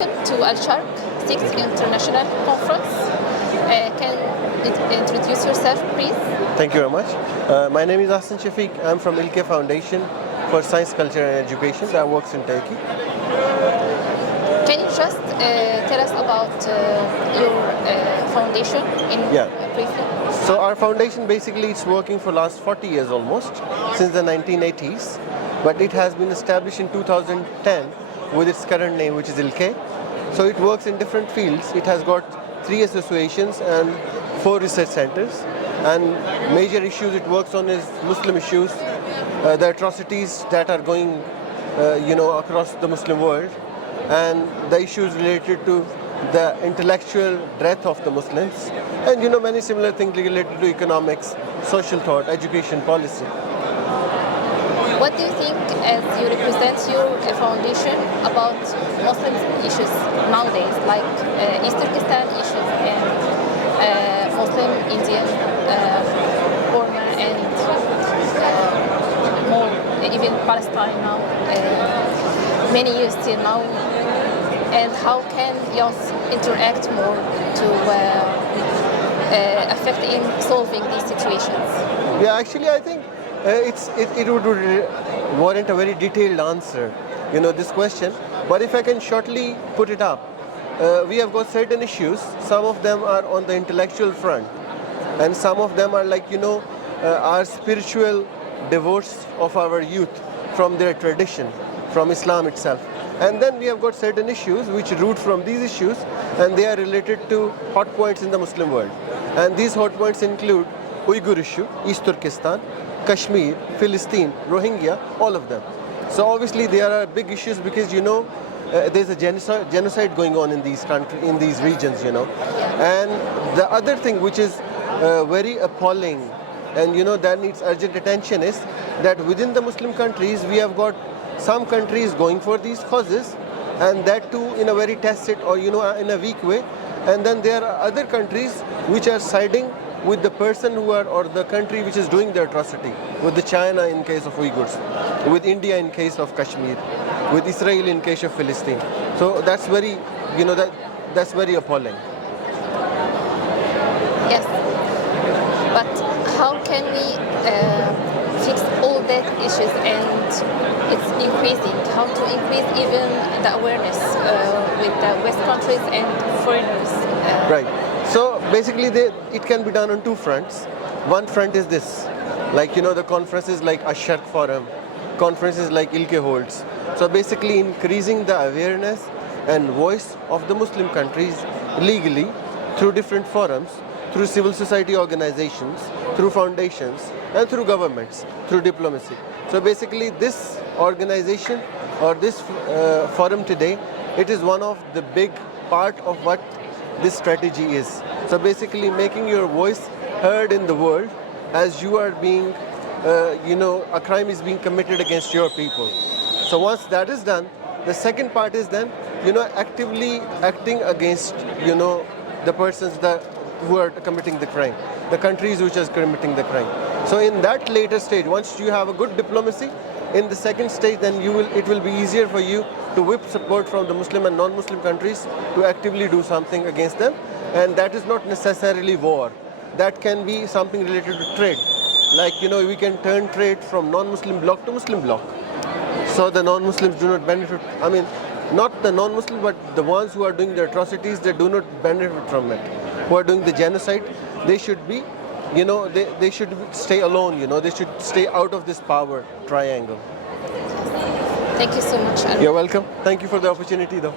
To AlSharq 6th International Conference. Can you introduce yourself, please? Thank you very much. My name is Ahsan Shafiq. I'm from ILKE Foundation for Science, Culture and Education that works in Turkey. Can you just tell us about your foundation in briefly? So our foundation basically is working for last 40 years almost, since the 1980s. But it has been established in 2010 with its current name, which is ILKE. So it works in different fields. It has got 3 associations and 4 research centers. And major issues it works on is Muslim issues, the atrocities that are going, across the Muslim world, and the issues related to the intellectual death of the Muslims, and many similar things related to economics, social thought, education, policy. What do you think, as you represent your foundation, about Muslim issues nowadays, like East Turkistan issues and Muslim Indian Burma and more, even Palestine now, many years till now, and how can youth interact more to affect in solving these situations? Yeah, actually, I think it would warrant a very detailed answer, this question. But if I can shortly put it up, we have got certain issues. Some of them are on the intellectual front, and some of them are like, our spiritual divorce of our youth from their tradition, from Islam itself. And then we have got certain issues which root from these issues, and they are related to hot points in the Muslim world. And these hot points include Uyghur issue, East Turkestan, Kashmir, Palestine, Rohingya, all of them. So obviously there are big issues because there's a genocide going on in these regions, And the other thing which is very appalling and that needs urgent attention is that within the Muslim countries we have got some countries going for these causes, and that too in a very tacit or in a weak way. And then there are other countries which are siding with the person or the country which is doing the atrocity, with the China in case of Uyghurs, with India in case of Kashmir, with Israel in case of Palestine. So that's very, that's very appalling. Yes, but how can we fix all that issues, and it's increasing? How to increase even the awareness with the West countries and foreigners? Right. So basically it can be done on 2 fronts. One front is this, like the conferences like AlSharq Forum, conferences like ILKE holds. So basically increasing the awareness and voice of the Muslim countries legally through different forums, through civil society organizations, through foundations, and through governments, through diplomacy. So basically this organization or this forum today, it is one of the big part of what this strategy is. So basically making your voice heard in the world as you are being, a crime is being committed against your people. So once that is done, the second part is then, actively acting against, the persons who are committing the crime, the countries which are committing the crime. So in that later stage, once you have a good diplomacy, in the second stage, then it will be easier for you to whip support from the Muslim and non-Muslim countries to actively do something against them. And that is not necessarily war. That can be something related to trade. Like, we can turn trade from non-Muslim bloc to Muslim bloc. So the non-Muslims do not benefit. I mean, not the non-Muslim, but the ones who are doing the atrocities, they do not benefit from it. Who are doing the genocide, they should be, they should stay alone, they should stay out of this power triangle. Thank you so much. You're welcome. Thank you for the opportunity though.